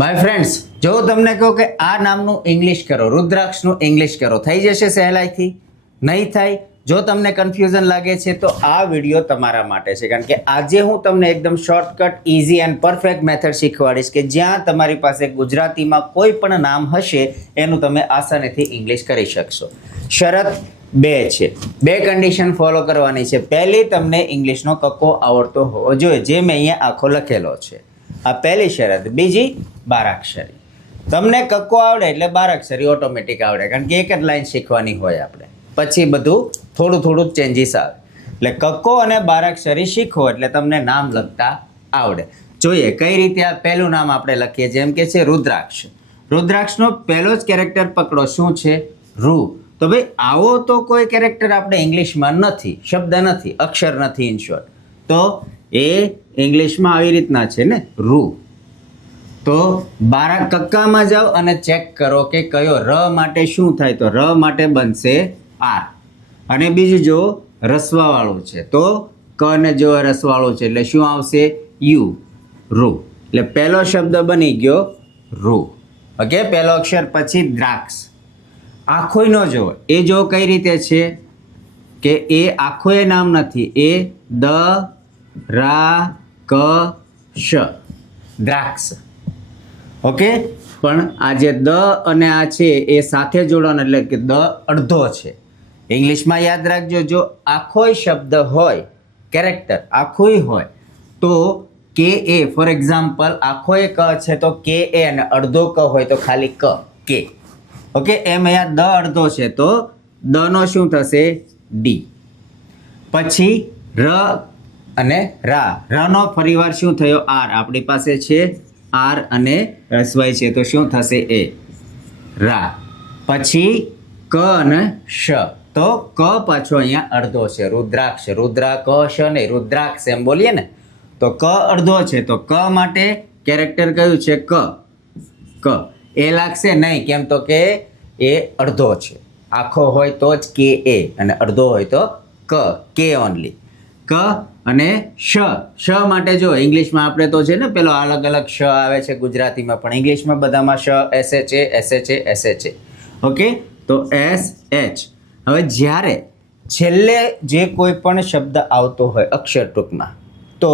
My friends, જો તમને કહું કે આ નામનું ઇંગ્લિશ કરો, રુદ્રાક્ષનું ઇંગ્લિશ કરો, થઈ જશે સહેલાઈથી? નહીં થાય. જો તમને કન્ફ્યુઝન લાગે છે તો આ વિડીયો તમારા માટે છે, કારણ કે આજે હું તમને એકદમ shortcut, easy and perfect method શીખવાડીશ કે જ્યાં તમારી પાસે ગુજરાતીમાં કોઈ પણ નામ હશે એનું તમે આસાનીથી ઇંગ્લિશ કરી શકશો. શરત બે છે, બે કન્ડિશન ફોલો કરવાની છે. પહેલી, તમને ઇંગ્લિશનો કક્કો આવડતો હોવો જોઈએ, જે મેં અહીંયા આખો લખેલો છે. આ પહેલી શરત. બીજી, બારાક્ષરી. તમને કક્કો આવડે એટલે બારાક્ષરી ઓટોમેટિક આવડે, કારણ કે એક જ લાઈન શીખવાની હોય આપણે. પછી બધું થોડું થોડું ચેન્જીસ આવે. એટલે કક્કો અને બારાક્ષરી શીખો એટલે તમને નામ લખતા આવડે. જોઈએ કઈ રીતે. આ પહેલું નામ આપણે લખીએ, જેમ કે છે રુદ્રાક્ષ. રુદ્રાક્ષનો પહેલો જ કેરેક્ટર પકડો, શું છે? રૂ. તો ભાઈ આવો તો કોઈ કેરેક્ટર આપણે ઇંગ્લિશમાં નથી, શબ્દ નથી, અક્ષર નથી, ઇન શોર્ટ. તો એ ઇંગ્લિશમાં આવી રીતના છે ને, રૂ. તો કક્કામાં જાઓ અને ચેક કરો કે કયો ર માટે શું થાય. તો ર માટે બનશે આર. અને બીજું જો રસવાવાળું છે તો ક ને જો રસવાળું છે એટલે શું આવશે? યુ. રૂ. એટલે પહેલો શબ્દ બની ગયો રૂ. ઓકે, પહેલો અક્ષર. પછી દ્રાક્ષ. આખોય ન જો, એ જો કઈ રીતે છે કે એ આખો એ નામ નથી, એ દ રા ક શ, દ્રાક્ષ. ઓકે, પણ આ જે દ અને આ છે એ સાથે જોડવાનો એટલે કે દ અડધો છે. ઇંગ્લિશમાં યાદ રાખજો, જો આખોય શબ્દ હોય, કેરેક્ટર આખોય હોય, તો કે એ, ફોર એક્ઝામ્પલ આખોય ક છે તો કે એ, અને અડધો ક હોય તો ખાલી ક, કે. ઓકે, એમ અહીંયા દ અડધો છે તો દ નો શું થશે? ડી. પછી ર અને રા. ર નો ફરીવાર શું થયો? આર. આપણી પાસે છે આર અને રસવાઈ છે તો શું થશે? એ, રા. પછી ક અને શ, તો ક પાછો અહીંયા અડધો છે, રુદ્રાક્ષ. રુદ્રા ક શ નહીં, રુદ્રાક્ષ એમ બોલીએ ને. તો ક અડધો છે તો ક માટે કેરેક્ટર કયું છે? ક. ક એ લાગશે નહીં, કેમ તો કે એ અડધો છે. આખો હોય તો જ કે એ, અને અડધો હોય તો ક, કે ઓનલી. ક અને શ. શ માટે જો ઇંગ્લિશમાં આપણે તો છે ને પેલો અલગ અલગ શ આવે છે ગુજરાતીમાં, પણ ઇંગ્લિશમાં બધામાં શ, એસ એચ એ, એસ એચ એ, એસ એચ એ. ઓકે, તો એસ એચ. હવે જ્યારે છેલ્લે જે કોઈ પણ શબ્દ આવતો હોય અક્ષર ટૂંકમાં, તો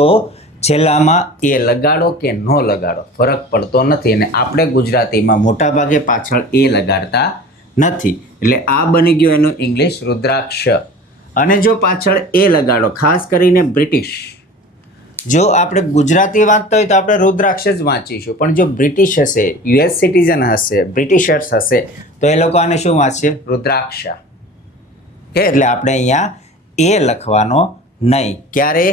છેલ્લામાં એ લગાડો કે ન લગાડો ફરક પડતો નથી. અને આપણે ગુજરાતીમાં મોટાભાગે પાછળ એ લગાડતા નથી. એટલે આ બની ગયું એનું ઇંગ્લિશ, રુદ્રાક્ષ. અને જો પાછળ એ લગાડો, ખાસ કરીને બ્રિટિશ, જો આપણે ગુજરાતી વાંચતા હોય તો આપણે રુદ્રાક્ષ જ વાંચીશું, પણ જો બ્રિટિશ હશે, યુએસ સિટીઝન હશે, બ્રિટિશર્સ હશે, તો એ લોકો આને શું વાંચશે? રુદ્રાક્ષ. કે એટલે આપણે અહીંયા એ લખવાનો નહીં. ક્યારે?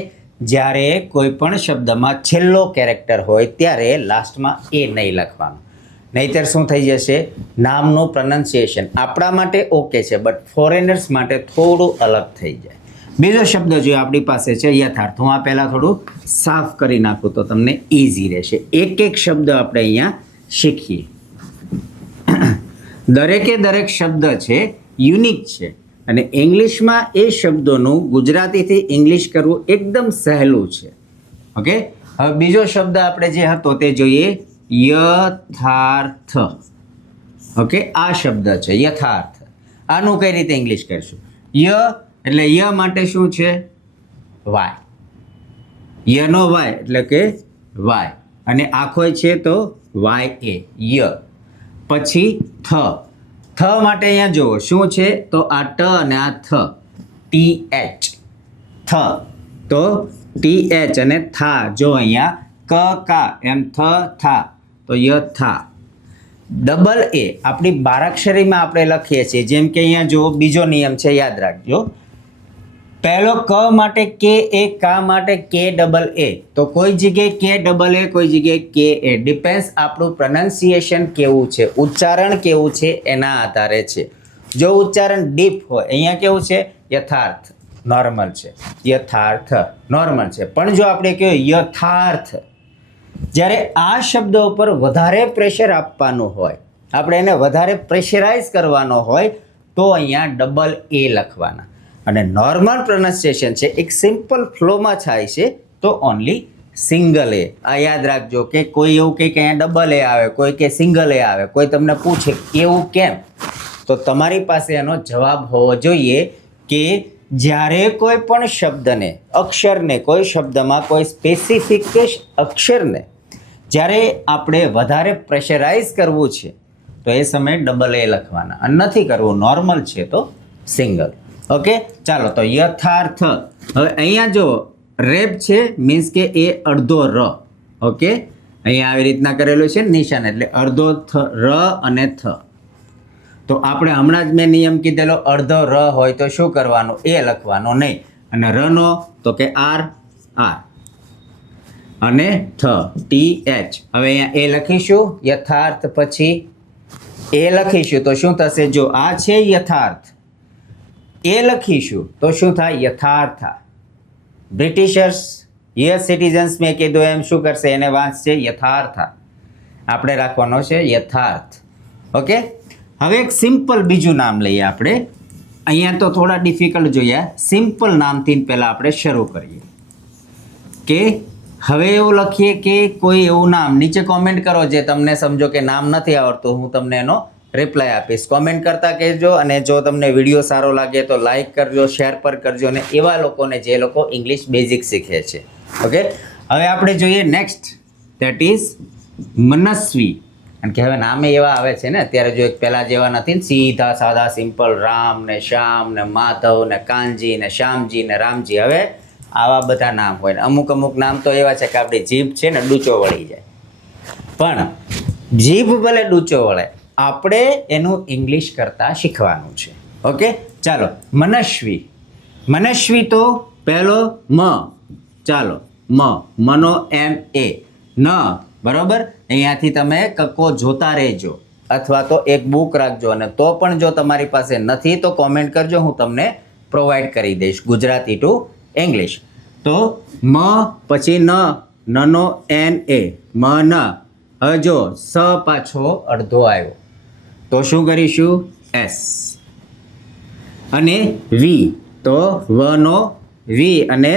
જ્યારે કોઈ પણ શબ્દમાં છેલ્લો કેરેક્ટર હોય ત્યારે લાસ્ટમાં એ નહીં લખવાનો. નહીંતર શું થઈ જશે? નામનું પ્રનન્સિએશન આપણા માટે ઓકે છે, બટ ફોરેનર્સ માટે થોડું અલગ થઈ જાય. બીજો શબ્દ જો આપણી પાસે છે યથાર્થ. હું આ પહેલાં થોડું સાફ કરી નાખું તો તમને ઇઝી રહેશે. એક એક શબ્દ આપણે અહીંયા શીખીએ. દરેકે દરેક શબ્દ છે યુનિક છે, અને ઇંગ્લિશમાં એ શબ્દોનું ગુજરાતીથી ઇંગ્લિશ કરવું એકદમ સહેલું છે. ઓકે, હવે બીજો શબ્દ આપણે જે હતો તે જોઈએ, યથાર્થ. ઓકે, આ શબ્દ છે યથાર્થ. આનું કઈ રીતે ઇંગ્લિશ કરશું? ય એટલે ય માટે શું છે? વાય. યનો વાય એટલે કે વાય, અને આખો છે તો વાય એ, ય. પછી થ. થ માટે અહીંયા જુઓ શું છે, તો આ ટ અને આ થ, ટી એચ. થ તો ટી એચ અને થા. જો અહીંયા ક કા એમ થ થા, તો યથા. ડબલ એ આપણી બારાક્ષરીમાં આપણે લખીએ છીએ, જેમ કે અહીંયા જો બીજો નિયમ છે, યાદ રાખજો. પહેલો ક માટે કે એ, કા માટે કે ડબલ એ. તો કોઈ જગ્યાએ કે ડબલ એ, કોઈ જગ્યાએ કે એ. ડિપેન્ડ્સ આપણું પ્રનન્સિએશન કેવું છે, ઉચ્ચારણ કેવું છે એના આધારે છે. જો ઉચ્ચારણ ડીપ હોય, અહીંયા કેવું છે? યથાર્થ, નોર્મલ છે. યથાર્થ નોર્મલ છે. પણ જો આપણે કહીએ યથાર્થ, જ્યારે આ શબ્દ ઉપર વધારે પ્રેશર આપવાનું હોય, આપણે એને વધારે પ્રેશરાઇઝ કરવાનો હોય, તો અહીંયા ડબલ એ લખવાના. અને નોર્મલ પ્રોનાઉન્સિએશન છે, એક સિમ્પલ ફ્લોમાં થાય છે, તો ઓનલી સિંગલ એ. આ યાદ રાખજો કે કોઈ એવું કહે કે અહીંયા ડબલ એ આવે, કોઈ કે સિંગલ એ આવે, કોઈ તમને પૂછે એવું કેમ, તો તમારી પાસે એનો જવાબ હોવો જોઈએ કે જ્યારે કોઈ પણ શબ્દને, અક્ષરને, કોઈ શબ્દમાં કોઈ સ્પેસિફિક અક્ષરને જ્યારે આપણે વધારે પ્રેશરાઇઝ કરવું છે તો એ સમયે ડબલ એ લખવાના, અને નથી કરવું, નોર્મલ છે તો સિંગલ. ઓકે, ચાલો તો યથાર્થ. હવે અહીંયા જો રેપ છે મીન્સ કે એ અડધો ર. ઓકે, અહીંયા આવી રીતના કરેલું છે નિશાન, એટલે અડધો ર અને થ. તો આપણે હમણાં જ મેં નિયમ કીધેલો, અડધો ર હોય તો શું કરવાનું, એ લખવાનું નહીં, અને રનો તો કે આર આર, અને થ ટી એચ. હવે અહીંયા એ લખીશું યથાર્થ, પછી એ લખીશું તો શું થશે, જો આ છે યથાર્થ, એ લખીશું તો શું થાય, યથાર્થા. બ્રિટિશર્સ યુએસ સિટીઝન્સ મેં કીધું એમ શું કરશે, એને વાંચશે યથાર્થા. આપણે રાખવાનો છે યથાર્થ. ઓકે, હવે એક સિમ્પલ બીજું નામ લઈએ આપણે. અહીંયા તો થોડા ડિફિકલ્ટ જોયા, સિમ્પલ નામથી પહેલાં આપણે શરૂ કરીએ. કે હવે એવું લખીએ કે કોઈ એવું નામ, નીચે કોમેન્ટ કરો જે તમને સમજો કે નામ નથી આવડતું, હું તમને એનો રિપ્લાય આપીશ. કોમેન્ટ કરતા કહેજો, અને જો તમને વિડીયો સારો લાગે તો લાઈક કરજો, શેર પર કરજો, અને એવા લોકોને જે લોકો ઇંગ્લિશ બેઝિક શીખે છે. ઓકે, હવે આપણે જોઈએ નેક્સ્ટ, ધેટ ઇઝ મનસ્વી. કારણ કે હવે નામે એવા આવે છે ને અત્યારે, જો એક પહેલાં જેવા નથી ને, સીધા સાદા સિમ્પલ રામ ને શ્યામ ને માધવ ને કાનજી ને શ્યામજી ને રામજી. હવે આવા બધા નામ હોય ને અમુક અમુક નામ તો એવા છે કે આપણી જીભ છે ને ડૂચો વળી જાય. પણ જીભ ભલે ડૂચો વળે, આપણે એનું ઇંગ્લિશ કરતાં શીખવાનું છે. ઓકે, ચાલો મનસ્વી. મનસ્વી તો પહેલો મ, ચાલો મનો એમ એ ન, બરાબર. અહીંયાથી તમે કક્કો જોતા રહેજો, અથવા તો એક બુક રાખજો, અને તો પણ જો તમારી પાસે નથી તો કોમેન્ટ કરજો, હું તમને પ્રોવાઈડ કરી દઈશ ગુજરાતી ટુ ઇંગ્લિશ. તો મ પછી નનો એન એ, મ ન. હવે જો સ પાછો અડધો આવ્યો તો શું કરીશું, એસ. અને વી તો વનો વી, અને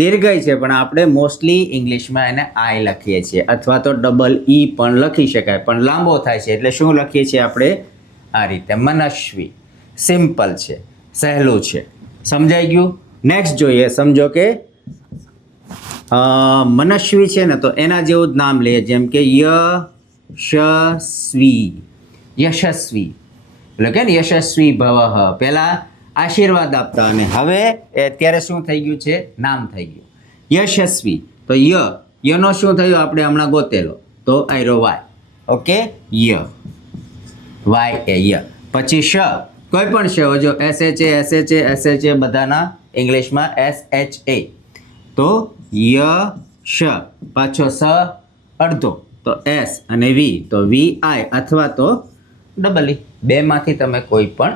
દીર્ઘય છે પણ આપણે મોસ્ટલી ઇંગ્લિશમાં એને આઈ લખીએ છીએ, અથવા તો ડબલ ઈ પણ લખી શકાય, પણ લાંબો થાય છે એટલે શું લખીએ છીએ આપણે આ રીતે, મનસ્વી. સિમ્પલ છે, સહેલું છે. સમજાઈ ગયું? નેક્સ્ટ જોઈએ. સમજો કે મનસ્વી છે ને તો એના જેવું જ નામ લઈએ, જેમ કે યશસ્વી. યશસ્વી એટલે કે ને યશસ્વી ભવઃ, પહેલા આશીર્વાદ આપતા, અને હવે અત્યારે શું થઈ ગયું છે, નામ થઈ ગયું યશસ્વી. તો યનો શું થયું, આપણે હમણાં ગોતેલો, તો આયરો વાય. ઓકે, વાય એ ય. પછી શ, કોઈ પણ શ, જો એસ એ બધાના ઇંગ્લિશમાં SHA. તો શ પાછો સ અડધો તો એસ, અને વી તો VI, અથવા તો ડબલ ઈ. બેમાંથી તમે કોઈ પણ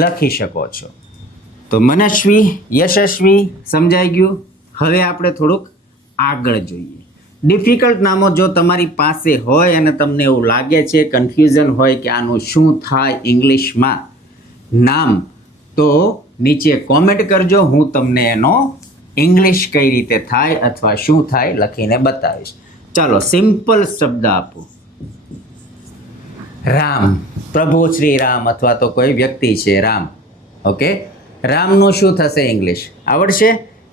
લખી શકો છો. તો મનસ્વી, યશસ્વી સમજાઈ ગયું. હવે આપણે થોડુંક આગળ જોઈએ. ડિફિકલ્ટ નામો જો તમારી પાસે હોય અને તમને એવું લાગે છે, કન્ફ્યુઝન હોય કે આનું શું થાય ઇંગ્લિશમાં નામ, તો નીચે કોમેન્ટ કરજો, હું તમને એનો ઇંગ્લિશ કઈ રીતે થાય અથવા શું થાય લખીને બતાવીશ. ચાલો સિમ્પલ શબ્દ આપું. રામ, પ્રભુ શ્રી રામ, અથવા તો કોઈ વ્યક્તિ છે રામ. ઓકે, રામનું શું થશે ઇંગ્લિશ, આવડશે?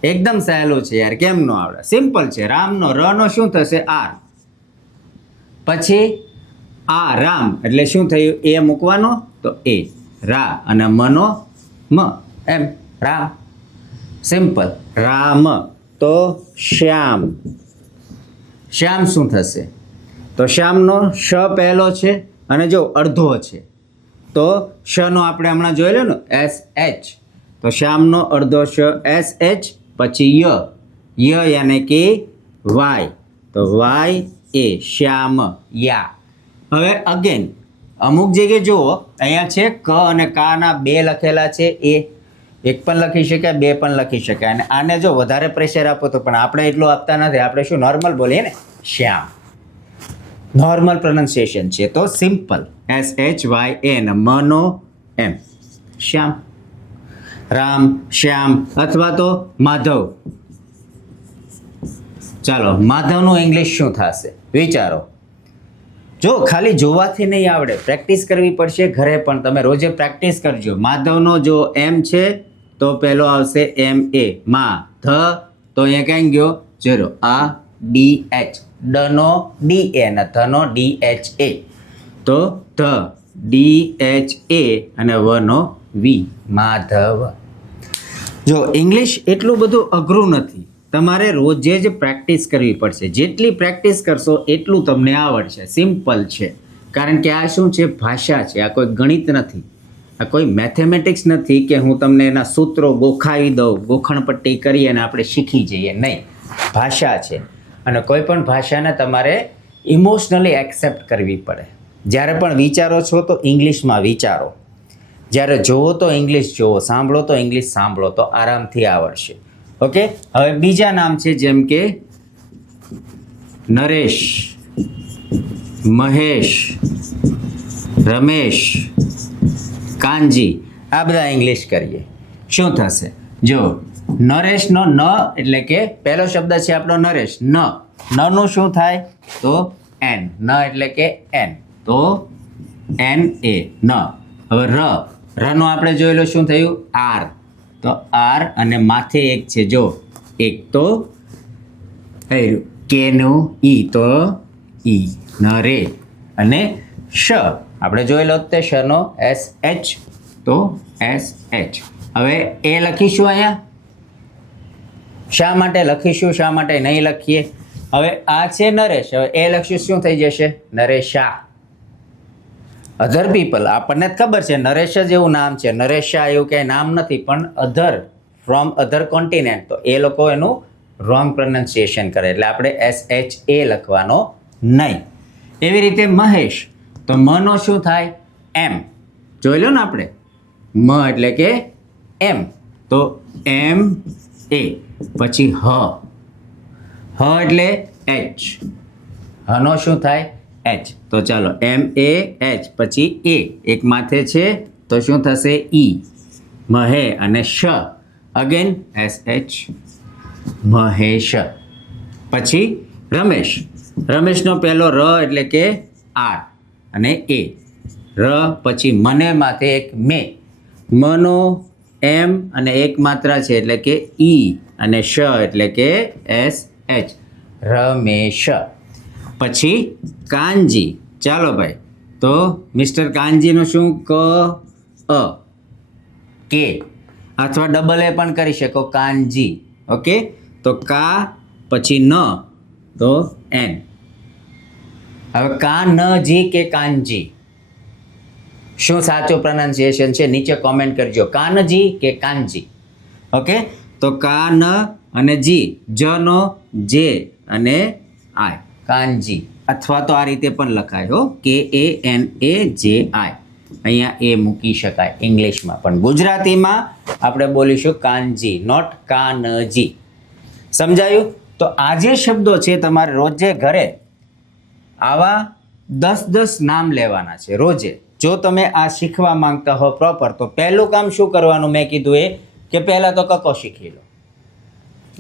એકદમ સહેલું છે યાર, કેમ ન આવડે? સિમ્પલ છે. રામનો રનો શું થશે, આર. પછી આ રામ એટલે શું થયું, એ મૂકવાનો તો એ રા, અને મનો મ, એમ રામ. સિમ્પલ. રામ તો શ્યામ. શ્યામ શું થશે, તો શ્યામનો શ પહેલો છે, અને જો અડધો છે તો શનો આપણે હમણાં જોયેલો ને SH, તો શ્યામનો અડધો શ SH. પછી ય યાને કે વાય, તો વાય એ શ્યામ, યા. હવે અગેન અમુક જગ્યાએ જુઓ, અહીંયા છે ક અને કાના બે લખેલા છે, એ એક પણ લખી શકાય, બે પણ લખી શકાય. અને આને જો વધારે પ્રેશર આપો તો, પણ આપણે એટલું આપતા નથી, આપણે શું નોર્મલ બોલીએ ને, શ્યામ. નોર્મલ પ્રોનાઉન્સિએશન છે, તો સિમ્પલ SHYN, મનો એમ, શ્યામ. રામ, શ્યામ, અથવા તો માધવ. ચાલો માધવનું ઇંગ્લિશ શું થશે વિચારો. જો ખાલી જોવાથી નહીં આવડે, પ્રેક્ટિસ કરવી પડશે ઘરે પણ. તમે રોજે પ્રેક્ટિસ કરજો. માધવનો જો એમ છે તો પહેલો આવશે એમ એ, મા. ધ તો અહીંયા ક્યાં ગયો? ઝીરો. આ ડી એચ, ડનો ડી એ અને ધનો ડી એચ એ. તો ધ ડી એચ એ અને વનો વી, માધવ. જો ઇંગ્લિશ એટલું બધું અઘરું નથી, તમારે રોજે જ પ્રેક્ટિસ કરવી પડશે. જેટલી પ્રેક્ટિસ કરશો એટલું તમને આવડશે. સિમ્પલ છે, કારણ કે આ શું છે? ભાષા છે. આ કોઈ ગણિત નથી, આ કોઈ મેથેમેટિક્સ નથી કે હું તમને એના સૂત્રો ગોખાવી દઉં, ગોખણપટ્ટી કરી અને આપણે શીખી જઈએ. નહીં, ભાષા છે અને કોઈ પણ ભાષાને તમારે ઇમોશનલી એક્સેપ્ટ કરવી પડે. જ્યારે પણ વિચારો છો તો ઇંગ્લિશમાં વિચારો, જ્યારે જોવો તો ઇંગ્લિશ જોવો, સાંભળો તો ઇંગ્લિશ સાંભળો, તો આરામથી આવડશે. ઓકે, હવે બીજા નામ છે જેમ કે નરેશ, મહેશ, રમેશ, કાનજી. આ બધા ઇંગ્લિશ કરીએ. શું થશે? જો નરેશનો ન એટલે કે પહેલો શબ્દ છે આપણો નરેશ, ન. નનું શું થાય? તો એન. ન એટલે કે એન, તો એન એ, ન. હવે રનો આપણે જોયેલો શું થયું? આર. તો આર અને માથે એક છે, જો એક, તો કેનું ઈ, તો ઈ, નરે. અને શ આપણે જોયેલો તે શનો એસ એચ, તો એસ એચ. હવે એ લખીશું અહીંયા. શા માટે લખીશું, શા માટે નહીં લખીએ? હવે આ છે નરેશ, હવે એ લખીશું, શું થઈ જશે? નરેશા. અધર પીપલ, આપણને જ ખબર છે નરેશ જ એવું નામ છે, નરેશા એવું કંઈ નામ નથી, પણ અધર, ફ્રોમ અધર કોન્ટિનેન્ટ, તો એ લોકો એનું રોંગ પ્રોનાઉન્સિએશન કરે, એટલે આપણે એસ એચ એ લખવાનો નહીં. એવી રીતે મહેશ, તો મનો શું થાય? એમ. જોઈ લો ને આપણે, મ એટલે કે એમ, તો એમ એ. પછી હ એટલે એચ, હનો શું થાય? એચ. તો ચાલો એમ એ એચ, પછી એ એક માથે છે તો શું થશે? ઈ, મહે. અને શ અગેન એસ એચ, મહેશ. પછી રમેશ, રમેશનો પહેલો ર એટલે કે આર અને એ, ર. પછી મને માથે એક મે, મનો એમ અને એક માત્રા છે એટલે કે ઈ, અને શ એટલે કે એસ એચ, રમેશ. પછી કાનજી, ચાલો ભાઈ, તો મિસ્ટર કાનજીનું શું? ક અ કે, અથવા ડબલ એ પણ કરી શકો, કાનજી. ઓકે, તો કા પછી ન, તો એન. હવે કાનજી કે કાનજી, શું સાચું પ્રોનાઉન્સિએશન છે? નીચે કોમેન્ટ કરજો, કાનજી કે કાનજી. ઓકે, તો કાન અને જી, જનો જે અને આય, કાનજી. અથવા તો આ રીતે પણ લખાય હો, કે એ એન એ જે આય. અહીંયા એ મૂકી શકાય ઇંગ્લિશમાં, પણ ગુજરાતીમાં આપણે બોલીશું કાનજી, નોટ કાનજી. સમજાયું? તો આ જે શબ્દો છે તમારે રોજે ઘરે આવા 10 નામ લેવાના છે રોજે. જો તમે આ શીખવા માંગતા હો પ્રોપર, તો પહેલું કામ શું કરવાનું મેં કીધું એ કે પહેલાં તો કક્કો શીખી લો.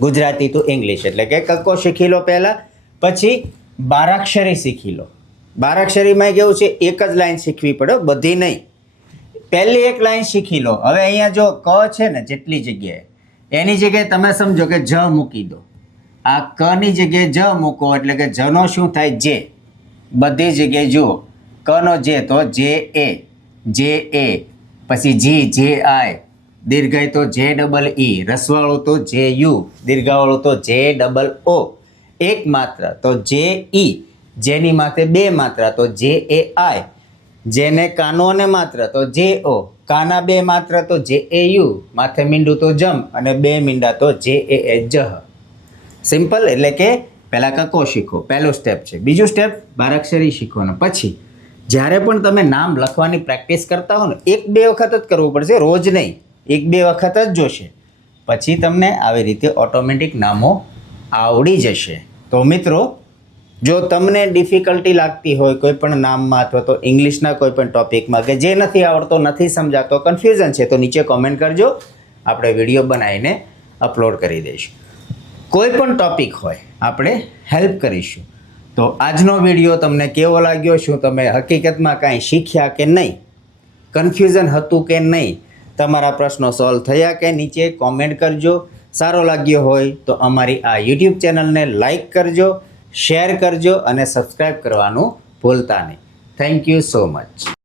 ગુજરાતી ટુ ઇંગ્લિશ એટલે કે કક્કો શીખી લો પહેલાં. પછી બારાક્ષરી શીખી લો. બારાક્ષરીમાં કેવું છે? એક જ લાઈન શીખવી પડે, બધી નહીં. પહેલી એક લાઈન શીખી લો. હવે અહીંયા જો ક છે ને, જેટલી જગ્યાએ, એની જગ્યાએ તમે સમજો કે જ મૂકી દો. આ કની જગ્યાએ જ મૂકો એટલે કે જનો શું થાય? જે. બધી જગ્યાએ જુઓ, કનો જે તો જે એ, જે એ. પછી જી, જે આય. દીર્ઘાય તો જે ડબલ ઈ. રસવાળું તો જે યુ. દીર્ઘાવાળું તો જે ડબલ ઓ. એક માત્રા તો જે ઈ. જેની માથે બે માત્રા તો જે એ આય. જેને કાનો અને માત્રા તો જે ઓ. કાના બે માત્રા તો જે એ યુ. માથે મીંડું તો જમ અને બે મીંડા તો જે એ જહ. સિમ્પલ. એટલે કે પહેલાં કક્કો શીખો, પહેલું સ્ટેપ છે. બીજું સ્ટેપ બારાક્ષરી શીખવાનું. પછી જ્યારે પણ તમે નામ લખવાની પ્રેક્ટિસ કરતા હો ને, 1-2 વખત જ કરવું પડશે, રોજ નહીં, 1-2 વખત જ જોશે. પછી તમને આવી રીતે ઓટોમેટિક નામો આવડી જશે. તો મિત્રો, જો તમને ડિફિકલ્ટી લાગતી હોય કોઈ પણ નામમાં અથવા તો ઇંગ્લિશના કોઈ પણ ટોપિકમાં, કે જે નથી આવડતો, નથી સમજાતો, કન્ફ્યુઝન છે, તો નીચે કોમેન્ટ કરજો, આપણે વિડીયો બનાવીને અપલોડ કરી દઈશું. કોઈ પણ ટોપિક હોય આપણે હેલ્પ કરીશું. તો આજનો વિડીયો તમને કેવો લાગ્યો? શું તમે હકીકતમાં કાંઈ શીખ્યા કે નહીં? કન્ફ્યુઝન હતું કે નહીં? તમારા પ્રશ્નો સોલ્વ થયા કે? નીચે કોમેન્ટ કરજો. સારો લાગ્યો હોય તો અમારી આ યુટ્યુબ ચેનલને લાઈક કરજો, શેર કરજો અને સબસ્ક્રાઈબ કરવાનું ભૂલતા નહીં. Thank you so much.